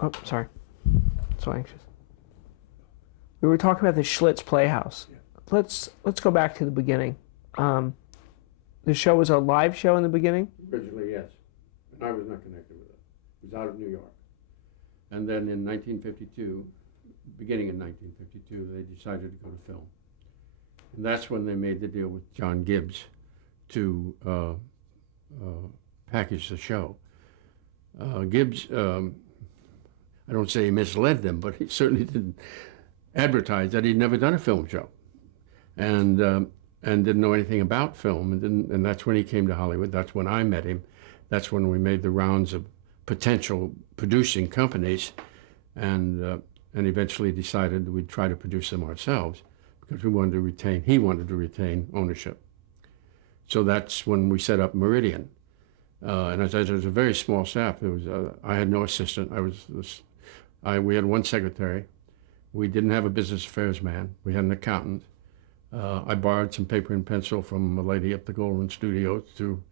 Oh, sorry. So anxious. We were talking about the Schlitz Playhouse. Yeah. Let's go back to the beginning. The show was a live show in the beginning. Originally, yes. And I was not connected with it. It was out of New York. And then in 1952, beginning in 1952, they decided to go to film. And that's when they made the deal with John Gibbs to package the show. Gibbs, I don't say he misled them, but he certainly didn't advertise that he'd never done a film show, and didn't know anything about film, and that's when he came to Hollywood. That's when I met him. That's when we made the rounds of potential producing companies, and eventually decided that we'd try to produce them ourselves because he wanted to retain ownership. So that's when we set up Meridian. And as I said, it was a very small staff. I had no assistant. We had one secretary. We didn't have a business affairs man. We had an accountant. I borrowed some paper and pencil from a lady at the Goldwyn Studios to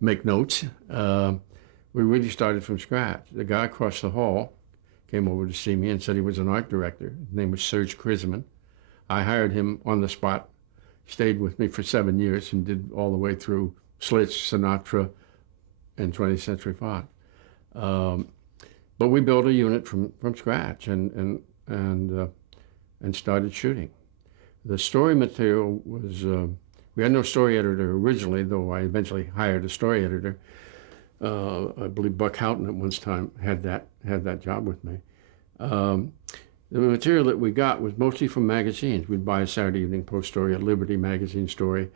make notes. We really started from scratch. The guy across the hall came over to see me and said he was an art director. His name was Serge Krisman. I hired him on the spot, stayed with me for 7 years and did all the way through Schlitz, Sinatra, and 20th Century Fox. But we built a unit from scratch and started shooting. The story material was, we had no story editor originally, though I eventually hired a story editor. I believe Buck Houghton at one time had that job with me. The material that we got was mostly from magazines. We'd buy a Saturday Evening Post story, a Liberty magazine story,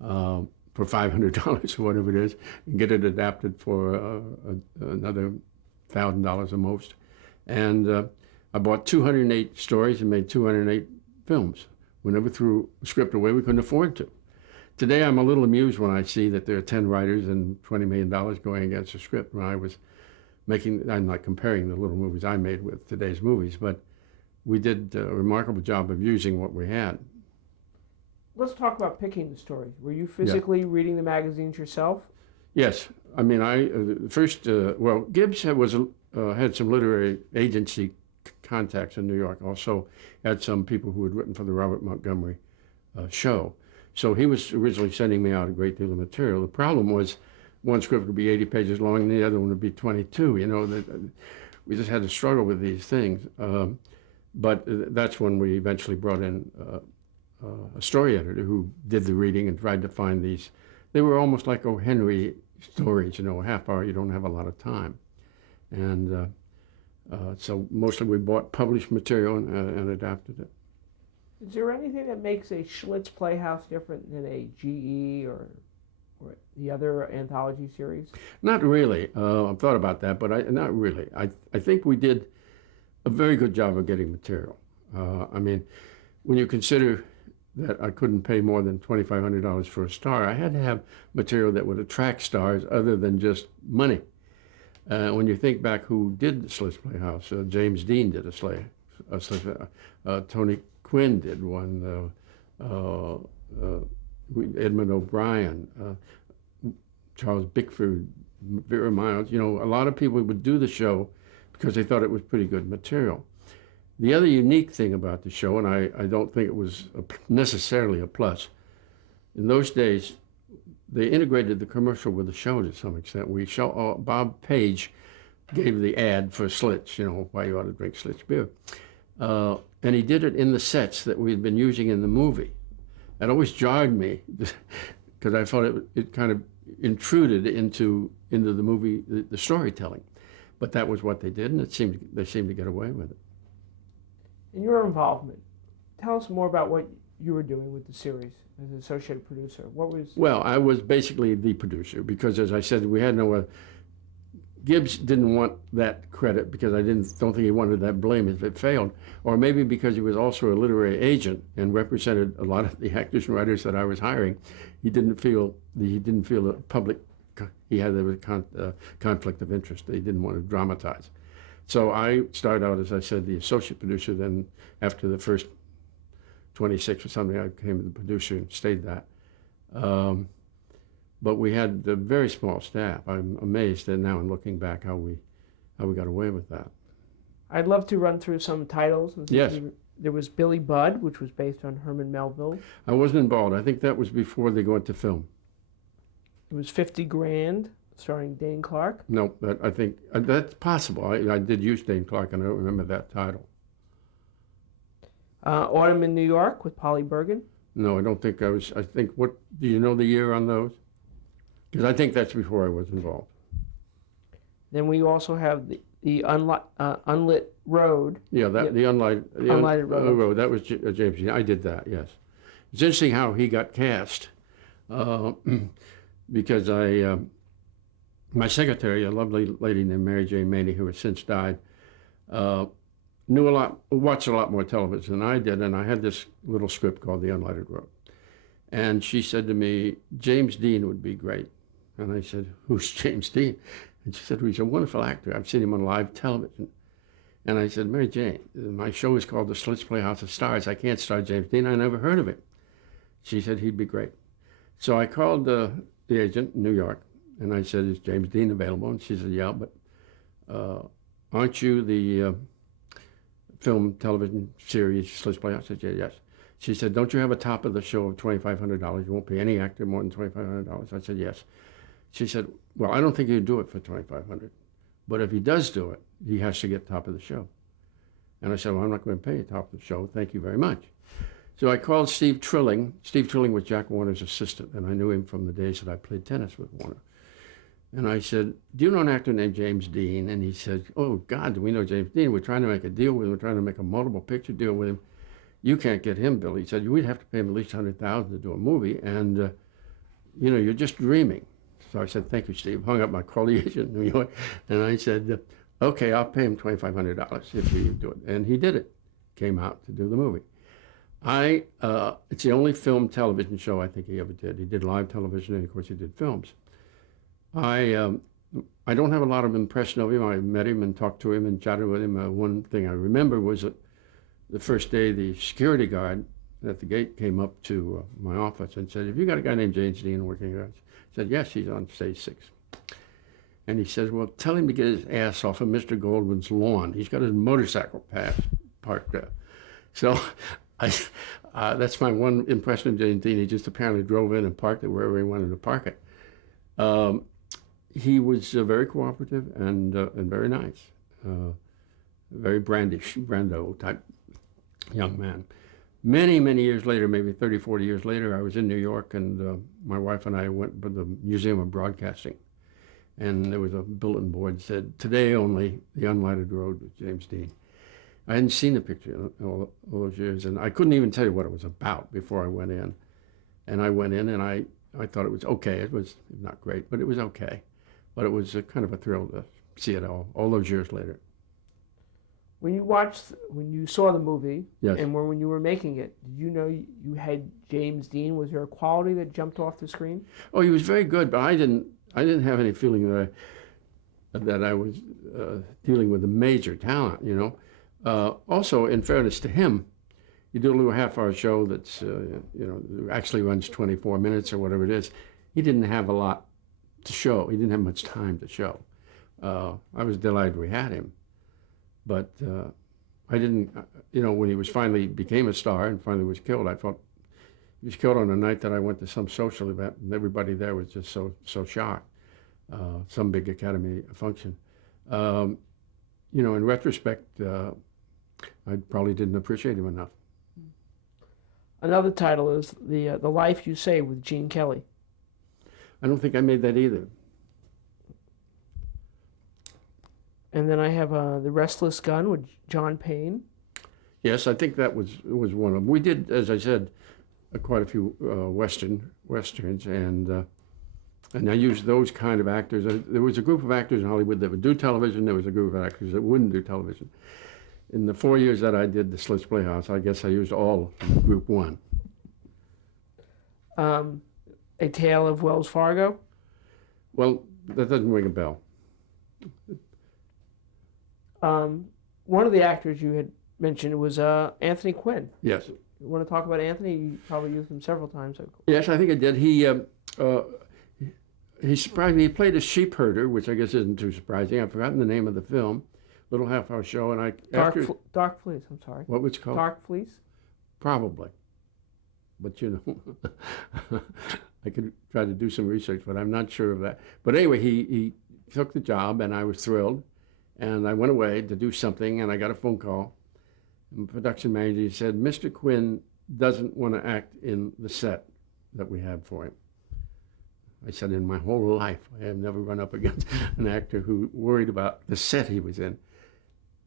for $500 or whatever it is, and get it adapted for another $1,000 at most. And I bought 208 stories and made 208 films. We never threw a script away. We couldn't afford to. Today, I'm a little amused when I see that there are 10 writers and $20 million going against a script. When I was making, I'm not comparing the little movies I made with today's movies, but we did a remarkable job of using what we had. Let's talk about picking the stories. Were you physically reading the magazines yourself? Yes. I mean, Gibbs had some literary agency contacts in New York. Also had some people who had written for the Robert Montgomery show. So he was originally sending me out a great deal of material. The problem was one script would be 80 pages long and the other one would be 22. You know, we just had to struggle with these things. But that's when we eventually brought in a story editor who did the reading and tried to find these. They were almost like O. Henry stories, you know, a half hour, you don't have a lot of time. And so mostly we bought published material and adapted it. Is there anything that makes a Schlitz Playhouse different than a GE or the other anthology series? Not really. I've thought about that, but not really. I think we did a very good job of getting material. I mean, when you consider that I couldn't pay more than $2,500 for a star, I had to have material that would attract stars other than just money. When you think back who did the Schlitz Playhouse, James Dean did a Schlitz. Tony Quinn did one. Edmund O'Brien, Charles Bickford, Vera Miles. You know, a lot of people would do the show because they thought it was pretty good material. The other unique thing about the show, and I don't think it was necessarily a plus, in those days, they integrated the commercial with the show to some extent. Bob Page gave the ad for Schlitz, you know, why you ought to drink Schlitz beer. And he did it in the sets that we had been using in the movie. It always jarred me because I felt it kind of intruded into the movie, the storytelling. But that was what they did, and they seemed to get away with it. In your involvement, tell us more about what you were doing with the series as an associate producer. Well, I was basically the producer because, as I said, we had no. Gibbs didn't want that credit because I don't think he wanted that blame if it failed, or maybe because he was also a literary agent and represented a lot of the actors and writers that I was hiring. He didn't feel a public. There was a conflict of interest. He didn't want to dramatize. So I started out, as I said, the associate producer. Then after the first 26 or something, I became the producer and stayed that. But we had a very small staff. I'm amazed that now, in looking back, how we got away with that. I'd love to run through some titles. And Yes. There was Billy Budd, which was based on Herman Melville. I wasn't involved. I think that was before they go into film. It was 50 Grand, starring Dane Clark. No, I think that's possible. I did use Dane Clark, and I don't remember that title. Autumn in New York with Polly Bergen. No, I don't think I was. I think, what, do you know the year on those? Because I think that's before I was involved. Then we also have the Unlit Road. Yeah, that the Unlighted Road. road. That was James Dean. I did that. Yes, it's interesting how he got cast, because my secretary, a lovely lady named Mary Jane Maney, who has since died, watched a lot more television than I did, and I had this little script called The Unlighted Road, and she said to me, James Dean would be great, and I said, who's James Dean? And she said, well, he's a wonderful actor. I've seen him on live television. And I said, Mary Jane, my show is called The Schlitz Playhouse of Stars. I can't star James Dean. I never heard of him. She said he'd be great. So I called the agent in New York, and I said, is James Dean available? And she said, yeah, but aren't you the film television series Schlitz Playhouse? I said, yeah, yes. She said, don't you have a top of the show of $2,500? You won't pay any actor more than $2,500. I said, yes. She said, well, I don't think he'd do it for $2,500. But if he does do it, he has to get top of the show. And I said, well, I'm not going to pay you top of the show. Thank you very much. So I called Steve Trilling. Steve Trilling was Jack Warner's assistant, and I knew him from the days that I played tennis with Warner. And I said, do you know an actor named James Dean? And he said, oh, God, do we know James Dean? We're trying to make a deal with him. We're trying to make a multiple picture deal with him. You can't get him, Bill. He said, we'd have to pay him at least $100,000 to do a movie, and, you're just dreaming. So I said, thank you, Steve. Hung up, I called the agent in New York, and I said, okay, I'll pay him $2,500 if you do it. And he did it. Came out to do the movie. It's the only film television show I think he ever did. He did live television, and of course he did films. I don't have a lot of impression of him. I met him and talked to him and chatted with him. One thing I remember was that the first day the security guard at the gate came up to my office and said, have you got a guy named James Dean working here? I said, yes, he's on stage 6. And he says, well, tell him to get his ass off of Mr. Goldwyn's lawn. He's got his motorcycle parked there. So that's my one impression of James Dean. He just apparently drove in and parked it wherever he wanted to park it. He was very cooperative and very nice. Very Brando type young man. Many, many years later, maybe 30, 40 years later, I was in New York, and my wife and I went to the Museum of Broadcasting. And there was a bulletin board that said, today only, The Unlighted Road with James Dean. I hadn't seen the picture in all those years, and I couldn't even tell you what it was about before I went in. And I went in, and I thought it was okay. It was not great, but it was okay. But it was kind of a thrill to see it all those years later. When you saw the movie, Yes. and when you were making it, did you know you had James Dean? Was there a quality that jumped off the screen? Oh, he was very good, but I didn't have any feeling that I was dealing with a major talent, Also, in fairness to him, you do a little half-hour show that's, actually runs 24 minutes or whatever it is. He didn't have a lot to show. He didn't have much time to show. I was delighted we had him. But I didn't, when he finally became a star and finally was killed, I thought he was killed on a night that I went to some social event, and everybody there was just so shocked. Some big Academy function. In retrospect, I probably didn't appreciate him enough. Another title is The Life You Saved with Gene Kelly. I don't think I made that either. And then I have The Restless Gun with John Payne. Yes, I think that was one of them. We did, as I said, quite a few westerns, and I used those kind of actors. There was a group of actors in Hollywood that would do television. There was a group of actors that wouldn't do television. In the 4 years that I did the Schlitz Playhouse, I guess I used all of Group 1. A Tale of Wells Fargo. Well, that doesn't ring a bell. One of the actors you had mentioned was Anthony Quinn. Yes. You want to talk about Anthony? You probably used him several times. Yes, I think I did. He surprised me. He played a sheep herder, which I guess isn't too surprising. I've forgotten the name of the film, little half-hour show, and Dark Fleece. I'm sorry. what was it called? Dark Fleece. Probably, but I could try to do some research, but I'm not sure of that. But anyway, he took the job, and I was thrilled, and I went away to do something, and I got a phone call. And the production manager said, "Mr. Quinn doesn't want to act in the set that we have for him." I said, in my whole life, I have never run up against an actor who worried about the set he was in.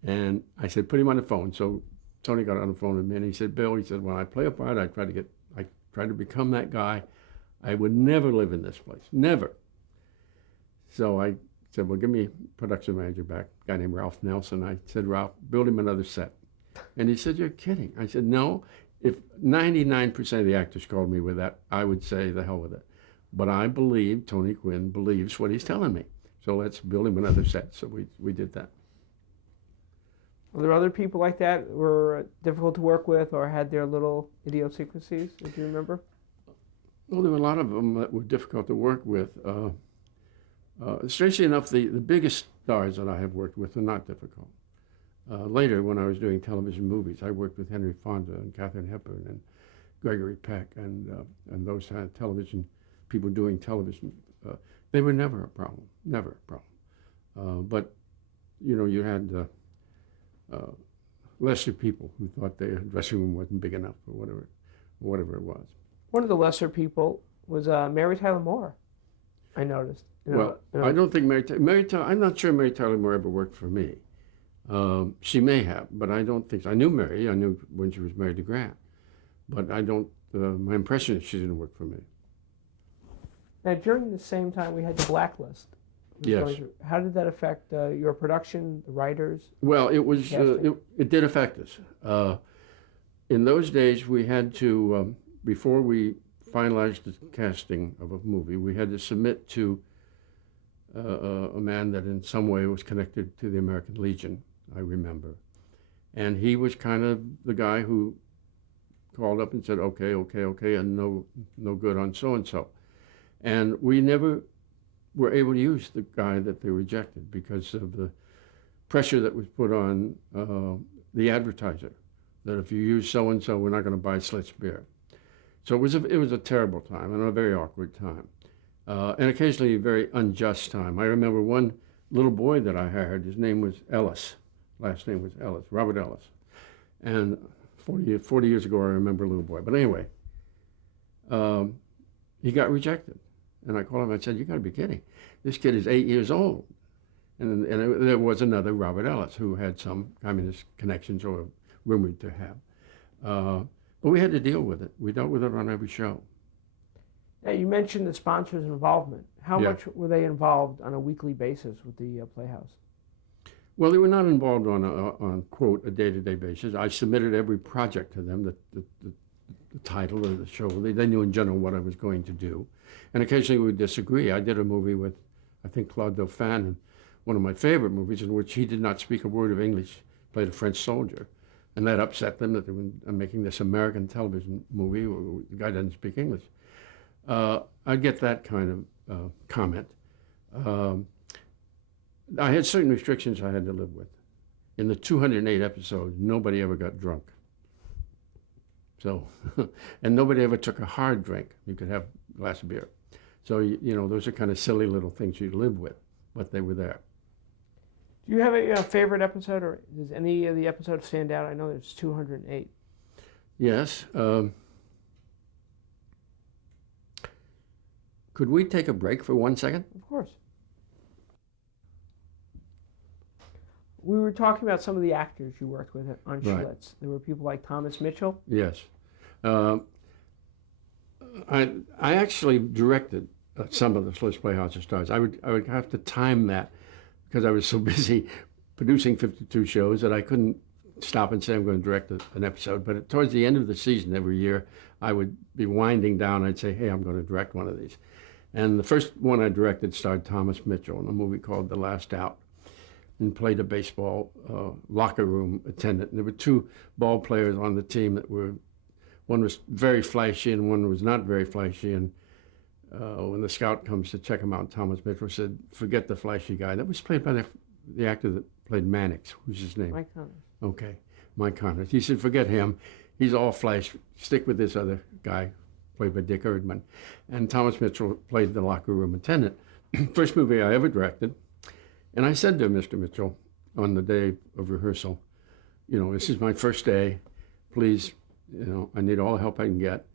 And I said, put him on the phone. So Tony got on the phone with me, and he said, Bill, he said, when I play a part, I try to become that guy. I would never live in this place, never. So I said, well, give me production manager back, a guy named Ralph Nelson. I said, Ralph, build him another set. And he said, you're kidding. I said, no, if 99% of the actors called me with that, I would say the hell with it. But I believe Tony Quinn believes what he's telling me. So let's build him another set. So we did that. Were there other people like that were difficult to work with or had their little idiosyncrasies, if you remember? Well, there were a lot of them that were difficult to work with. Strangely enough, the biggest stars that I have worked with are not difficult. Later, when I was doing television movies, I worked with Henry Fonda and Katharine Hepburn and Gregory Peck and those kind of television people doing television. They were never a problem, never a problem. But, you had lesser people who thought their dressing room wasn't big enough or whatever it was. One of the lesser people was Mary Tyler Moore, I noticed. I don't think Mary Tyler, I'm not sure Mary Tyler Moore ever worked for me. She may have, but I don't think so. I knew Mary. I knew when she was married to Grant. But I don't, my impression is she didn't work for me. Now, during the same time, we had the blacklist. Yes. How did that affect your production, the writers? Well, it did affect us. In those days, we had to, before we finalized the casting of a movie, we had to submit to a man that in some way was connected to the American Legion, I remember. And he was kind of the guy who called up and said, okay, and no good on so-and-so. And we never were able to use the guy that they rejected because of the pressure that was put on the advertiser, that if you use so-and-so, we're not going to buy Schlitz beer. So it was a terrible time and a very awkward time. And occasionally a very unjust time. I remember one little boy that I hired, his name was Ellis. Last name was Ellis, Robert Ellis. And 40 years ago, I remember a little boy. But anyway, he got rejected. And I called him and I said, you got to be kidding. This kid is 8 years old. And there was another Robert Ellis who had some communist connections or rumored to have. But we had to deal with it. We dealt with it on every show. Now, you mentioned the sponsors' involvement. How much were they involved on a weekly basis with the Playhouse? Well, they were not involved on quote, a day-to-day basis. I submitted every project to them, the title of the show. They knew in general what I was going to do. And occasionally we would disagree. I did a movie with, I think, Claude Dauphin, one of my favorite movies, in which he did not speak a word of English, played a French soldier. And that upset them that they were making this American television movie where the guy doesn't speak English. I get that kind of comment. I had certain restrictions I had to live with. In the 208 episodes, nobody ever got drunk. So, and nobody ever took a hard drink. You could have a glass of beer. So, those are kind of silly little things you live with, but they were there. Do you have a favorite episode, or does any of the episodes stand out? I know there's 208. Yes. Could we take a break for 1 second? Of course. We were talking about some of the actors you worked with on Schlitz. Right. There were people like Thomas Mitchell. Yes. I actually directed some of the Schlitz Playhouse of Stars. I would have to time that because I was so busy producing 52 shows that I couldn't stop and say I'm going to direct an episode. But towards the end of the season every year, I would be winding down. I'd say, hey, I'm going to direct one of these. And the first one I directed starred Thomas Mitchell in a movie called The Last Out, and played a baseball locker room attendant. And there were two ball players on the team that one was very flashy and one was not very flashy. And when the scout comes to check him out, Thomas Mitchell said, forget the flashy guy. That was played by the actor that played Mannix. Who's his name? Mike Connors. Okay, Mike Connors. He said, forget him. He's all flash. Stick with this other guy, played by Dick Erdman. And Thomas Mitchell played the locker room attendant. First movie I ever directed. And I said to Mr. Mitchell on the day of rehearsal, you know, this is my first day. Please, you know, I need all the help I can get.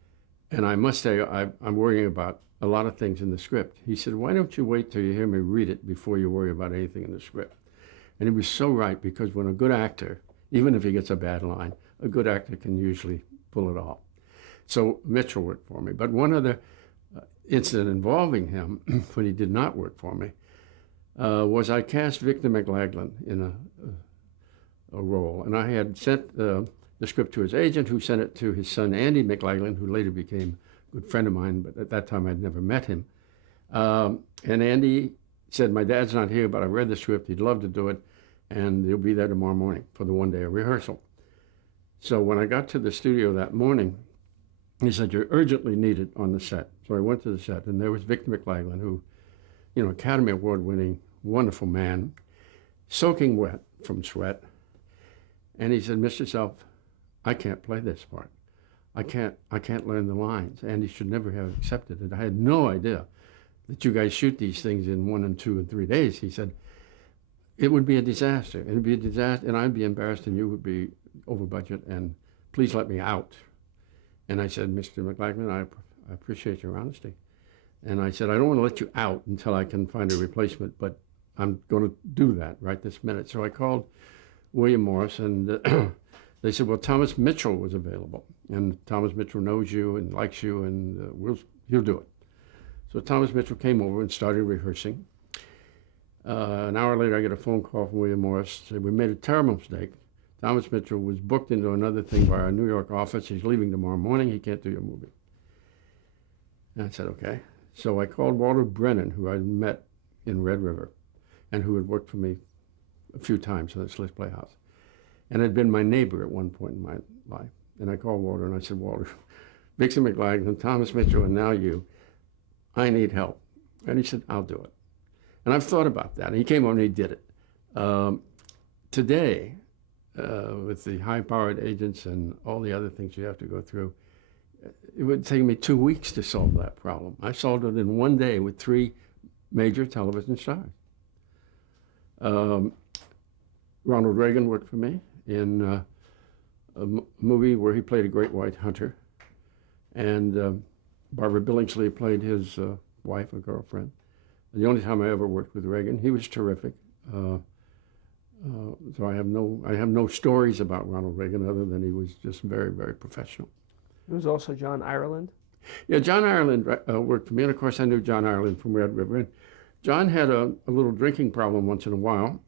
And I must say, I'm worrying about a lot of things in the script. He said, why don't you wait till you hear me read it before you worry about anything in the script? And he was so right, because when a good actor, even if he gets a bad line, a good actor can usually pull it off. So Mitchell worked for me. But one other incident involving him, when he did not work for me, was I cast Victor McLaglen in a role. And I had sent the script to his agent, who sent it to his son, Andy McLaglen, who later became a good friend of mine, but at that time I'd never met him. And Andy said, my dad's not here, but I read the script. He'd love to do it, and he'll be there tomorrow morning for the one-day rehearsal. So when I got to the studio that morning, he said, you're urgently needed on the set. So I went to the set, and there was Victor McLaglen, who, you know, Academy Award-winning, wonderful man, soaking wet from sweat. And he said, Mr. Self, I can't play this part. I can't learn the lines. Andy should never have accepted it. I had no idea that you guys shoot these things in 1 and 2 and 3 days. He said, it would be a disaster. It would be a disaster, and I'd be embarrassed, and you would be over budget, and please let me out. And I said, Mr. McLaglen, I appreciate your honesty. And I said, I don't want to let you out until I can find a replacement, but I'm going to do that right this minute. So I called William Morris, and they said, well, Thomas Mitchell was available. And Thomas Mitchell knows you and likes you, and he'll do it. So Thomas Mitchell came over and started rehearsing. An hour later, I get a phone call from William Morris. Said, we made a terrible mistake. Thomas Mitchell was booked into another thing by our New York office. He's leaving tomorrow morning. He can't do your movie. And I said, okay. So I called Walter Brennan, who I'd met in Red River and who had worked for me a few times on the Schlitz Playhouse and had been my neighbor at one point in my life. And I called Walter and I said, Walter, Victor McLaglen, Thomas Mitchell, and now you, I need help. And he said, I'll do it. And I've thought about that. And he came over and he did it. Today, with the high-powered agents and all the other things you have to go through, it would take me 2 weeks to solve that problem. I solved it in 1 day with 3 major television stars. Ronald Reagan worked for me in a movie where he played a great white hunter, and Barbara Billingsley played his wife or girlfriend. The only time I ever worked with Reagan. He was terrific. So I have no stories about Ronald Reagan other than he was just very, very professional. There was also John Ireland. Yeah, John Ireland worked for me, and of course I knew John Ireland from Red River. And John had a little drinking problem once in a while,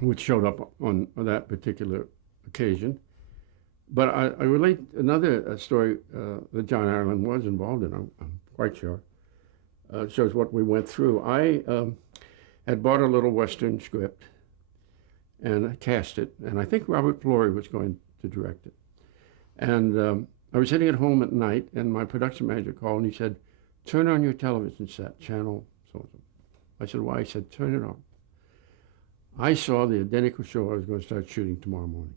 which showed up on that particular occasion. But I relate another story that John Ireland was involved in, I'm quite sure. Shows what we went through. I had bought a little Western script, and I cast it, and I think Robert Flory was going to direct it. And I was sitting at home at night, and my production manager called, and he said, turn on your television set, channel so-and-so. I said, why? He said, turn it on. I saw the identical show I was going to start shooting tomorrow morning.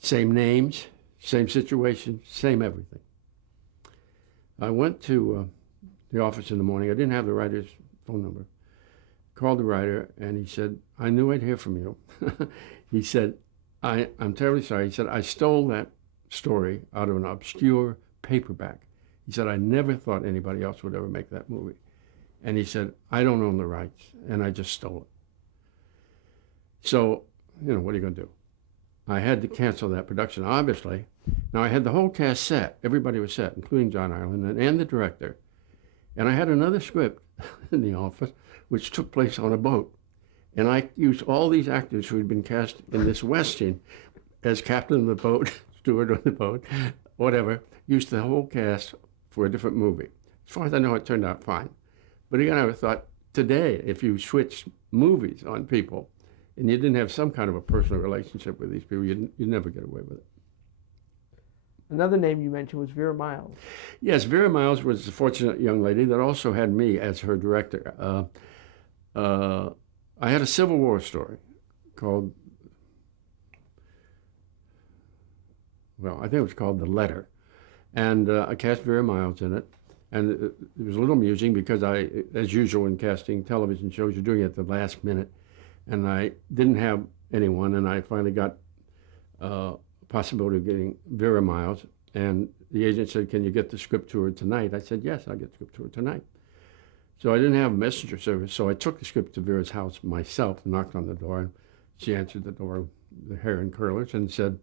Same names, same situation, same everything. I went to the office in the morning. I didn't have the writer's phone number. Called the writer, and he said, I knew I'd hear from you. He said, I'm terribly sorry. He said, I stole that story out of an obscure paperback. He said, I never thought anybody else would ever make that movie. And he said, I don't own the rights, and I just stole it. So, you know, what are you going to do? I had to cancel that production, obviously. Now, I had the whole cast set. Everybody was set, including John Ireland and the director. And I had another script in the office, which took place on a boat. And I used all these actors who had been cast in this Western as captain of the boat, steward on the boat, whatever, used the whole cast for a different movie. As far as I know, it turned out fine. But again, I thought, today, if you switch movies on people and you didn't have some kind of a personal relationship with these people, you'd never get away with it. Another name you mentioned was Vera Miles. Yes, Vera Miles was a fortunate young lady that also had me as her director. I had a Civil War story called, well, I think it was called The Letter. And I cast Vera Miles in it. And it was a little amusing because I, as usual in casting television shows, you're doing it at the last minute. And I didn't have anyone, and I finally got a possibility of getting Vera Miles. And the agent said, "Can you get the script to her tonight?" I said, "Yes, I'll get the script to her tonight." So I didn't have a messenger service, so I took the script to Vera's house myself, knocked on the door, and she answered the door, the hair in curlers, and said,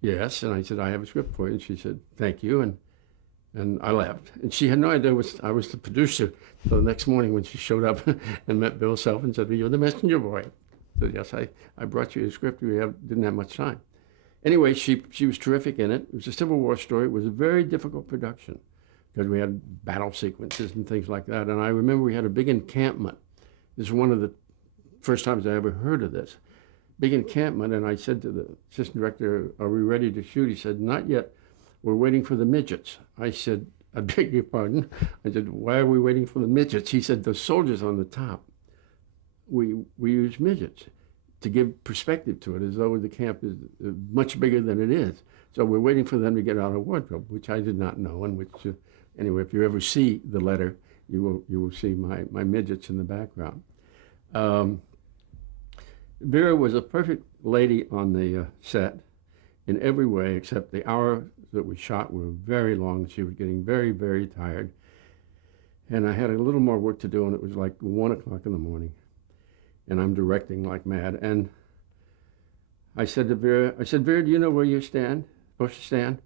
"Yes." And I said, "I have a script for you." And she said, "Thank you." And I left. And she had no idea I was the producer. So the next morning when she showed up and met Bill Self and said, "Well, you're the messenger boy." I said, "Yes, I brought you a script. We didn't have much time." Anyway, she was terrific in it. It was a Civil War story. It was a very difficult production because we had battle sequences and things like that. And I remember we had a big encampment. This is one of the first times I ever heard of this. Big encampment, and I said to the assistant director, "Are we ready to shoot?" He said, "Not yet. We're waiting for the midgets." I said, "I beg your pardon?" I said, "Why are we waiting for the midgets?" He said, "The soldiers on the top, we use midgets to give perspective to it, as though the camp is much bigger than it is. So we're waiting for them to get out of wardrobe," which I did not know, and which, anyway, if you ever see The Letter, you will see my midgets in the background. Vera was a perfect lady on the set in every way, except the hours that we shot were very long. She was getting very, very tired. And I had a little more work to do, and it was like 1 o'clock in the morning. And I'm directing like mad. And I said to Vera, "Vera, do you know where you supposed to stand?"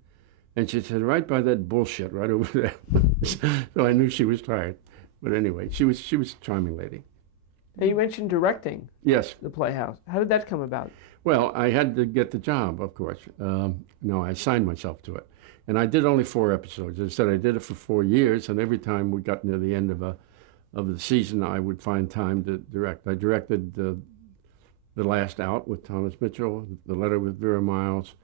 And she said, "Right by that bullshit right over there." So I knew she was tired. But anyway, she was a charming lady. Now, you mentioned directing Yes. the Playhouse. How did that come about? Well, I had to get the job, of course. No, I signed myself to it. And I did only 4 episodes. I said I did it for 4 years, and every time we got near the end of the season, I would find time to direct. I directed The Last Out with Thomas Mitchell, The Letter with Vera Miles,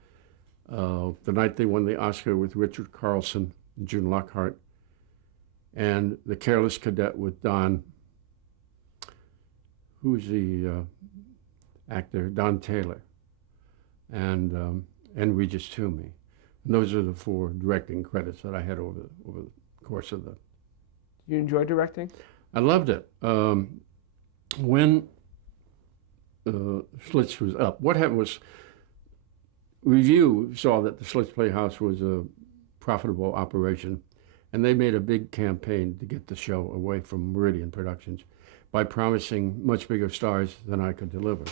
The Night They Won the Oscar with Richard Carlson and June Lockhart, and The Careless Cadet with Don, who's the actor, Don Taylor, and Regis Toomey. And those are the 4 directing credits that I had over the course of the. You enjoy directing? I loved it. When Schlitz was up, what happened was Review saw that the Schlitz Playhouse was a profitable operation, and they made a big campaign to get the show away from Meridian Productions by promising much bigger stars than I could deliver.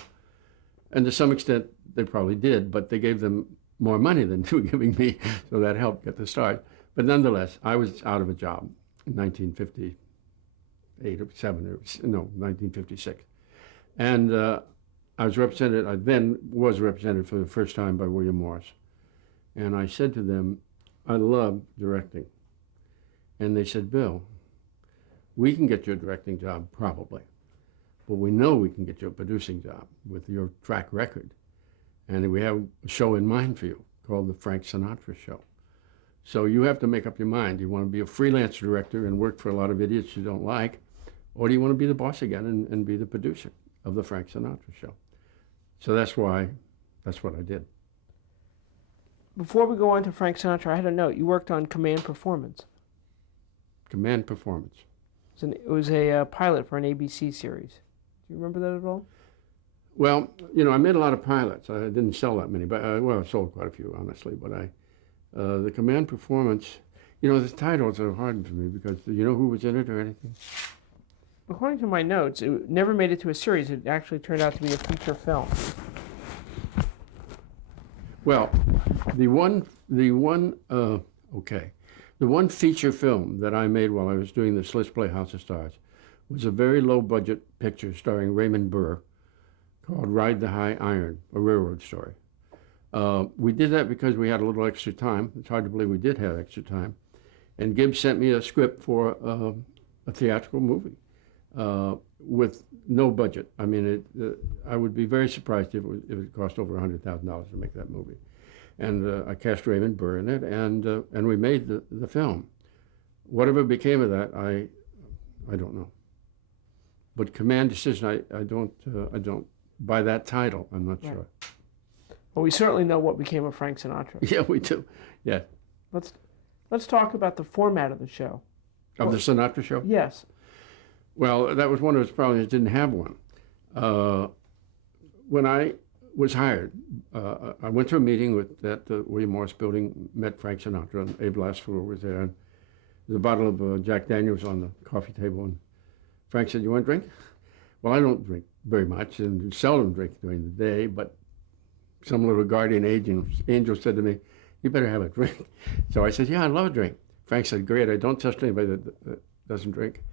And to some extent, they probably did, but they gave them more money than they were giving me, so that helped get the start. But nonetheless, I was out of a job in 1958 or 7, or no, 1956. And I then was represented for the first time by William Morris. And I said to them, "I love directing." And they said, "Bill, we can get you a directing job, probably. But we know we can get you a producing job with your track record. And we have a show in mind for you called The Frank Sinatra Show. So you have to make up your mind. Do you want to be a freelance director and work for a lot of idiots you don't like? Or do you want to be the boss again and be the producer of The Frank Sinatra Show?" So that's what I did. Before we go on to Frank Sinatra, I had a note. You worked on Command Performance. Command Performance. It was a pilot for an ABC series. Do you remember that at all? Well, I made a lot of pilots. I didn't sell that many, but I sold quite a few, honestly. But the Command Performance, the titles are hard for me because do you know who was in it or anything? According to my notes, it never made it to a series. It actually turned out to be a feature film. Well, the one feature film that I made while I was doing the Schlitz Playhouse of Stars was a very low-budget picture starring Raymond Burr called Ride the High Iron, a railroad story. We did that because we had a little extra time. It's hard to believe we did have extra time. And Gibbs sent me a script for a theatrical movie with no budget. I mean, I would be very surprised if it cost over $100,000 to make that movie. And I cast Raymond Burr in it, and we made the film. Whatever became of that, I don't know. But Command Decision, I don't by that title. I'm not Right. sure. Well, we certainly know what became of Frank Sinatra. Yeah, we do. Yeah, Let's talk about the format of the show. of the Sinatra show. Yes. Well, that was one of his problems. It didn't have one. When I was hired, I went to a meeting at the William Morris Building, met Frank Sinatra, and Abe Lasseter was there. And there's a bottle of Jack Daniels on the coffee table, and Frank said, "You want a drink?" Well, I don't drink very much and seldom drink during the day, but some little guardian angel said to me, "You better have a drink." So I said, "Yeah, I'd love a drink." Frank said, "Great, I don't trust anybody that doesn't drink."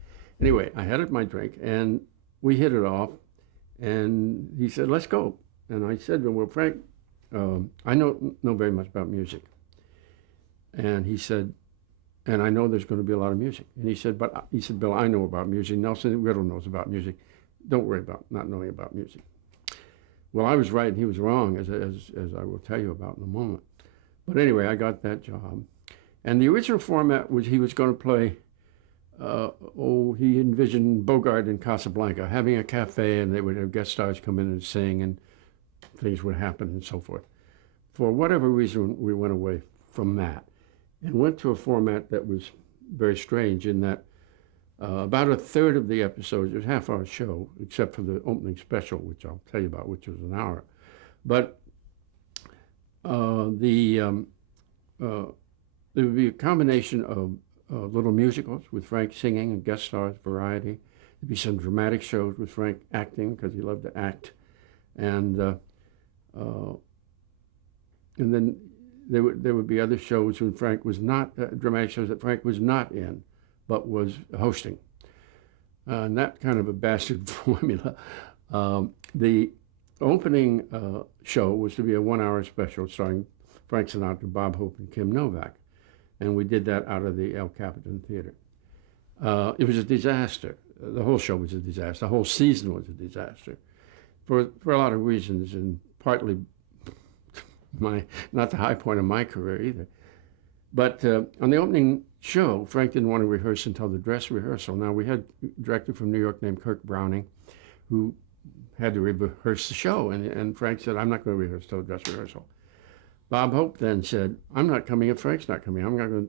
Anyway, I had my drink, and we hit it off, and he said, "Let's go." And I said, "Well, Frank, I don't know very much about music." And he said, "And I know there's going to be a lot of music." And he said, "Bill, I know about music. Nelson Riddle knows about music. Don't worry about not knowing about music." Well, I was right and he was wrong, as I will tell you about in a moment. But anyway, I got that job. And the original format was he was going to play, he envisioned Bogart in Casablanca, having a cafe, and they would have guest stars come in and sing, and things would happen and so forth. For whatever reason, we went away from that and went to a format that was very strange in that about a third of the episodes, it was a half-hour show, except for the opening special, which I'll tell you about, which was an hour. But there would be a combination of little musicals with Frank singing and guest stars, variety. There'd be some dramatic shows with Frank acting, because he loved to act. And then there would be other shows when Frank was not, dramatic shows that Frank was not in, but was hosting. And that kind of a bastard formula. The opening show was to be a 1 hour special starring Frank Sinatra, Bob Hope, and Kim Novak. And we did that out of the El Capitan Theater. It was a disaster. The whole show was a disaster. The whole season was a disaster for a lot of reasons, and partly not the high point of my career either. But on the opening show, Frank didn't want to rehearse until the dress rehearsal. Now, we had a director from New York named Kirk Browning who had to rehearse the show, and Frank said, "I'm not going to rehearse till the dress rehearsal." Bob Hope then said, "I'm not coming if Frank's not coming. I'm not going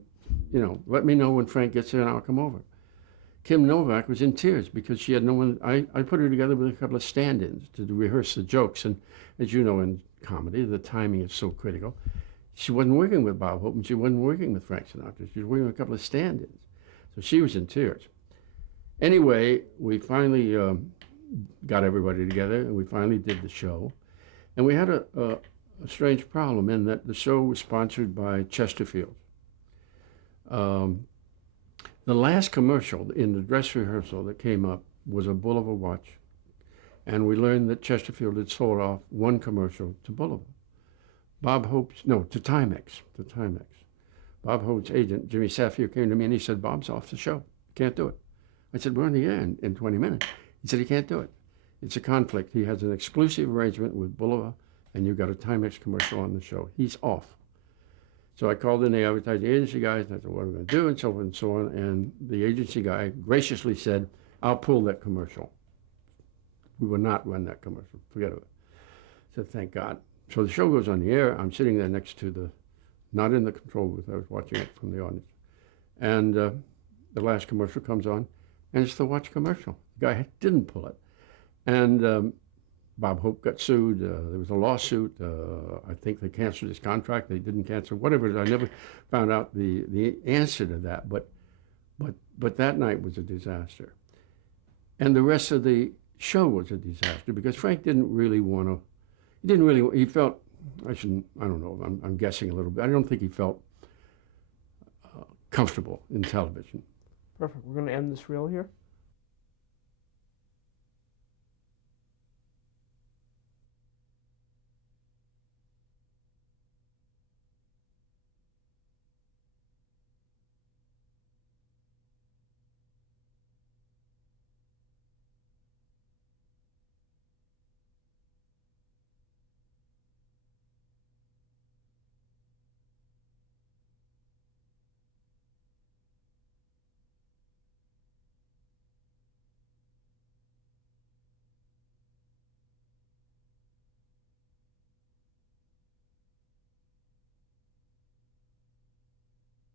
to, let me know when Frank gets there and I'll come over." Kim Novak was in tears because she had no one. I put her together with a couple of stand-ins to rehearse the jokes, and as you know, in comedy, the timing is so critical. She wasn't working with Bob Hope, and she wasn't working with Frank Sinatra. She was working with a couple of stand-ins. So she was in tears. Anyway, we finally got everybody together, and we finally did the show. And we had a strange problem in that the show was sponsored by Chesterfield. The last commercial in the dress rehearsal that came up was a Bulova watch. And we learned that Chesterfield had sold off one commercial to Bulova. To Timex. Bob Hope's agent, Jimmy Safier, came to me and he said, "Bob's off the show. Can't do it." I said, "We're on the air in 20 minutes. He said, "He can't do it. It's a conflict. He has an exclusive arrangement with Bulova, and you've got a Timex commercial on the show. He's off." So I called in the advertising agency guys, and I said, "What are we going to do?" And so on and so on. And the agency guy graciously said, "I'll pull that commercial. We will not run that commercial. Forget it." I said, "Thank God." So the show goes on the air. I'm sitting there next to not in the control booth. I was watching it from the audience. And the last commercial comes on, and it's the watch commercial. The guy didn't pull it. And Bob Hope got sued. There was a lawsuit. I think they canceled his contract. They didn't cancel, whatever it is. I never found out the answer to that. But that night was a disaster. And the rest of the show was a disaster because Frank didn't really want to. He felt, I don't know, I'm guessing a little bit. I don't think he felt comfortable in television. Perfect. We're going to end this reel here.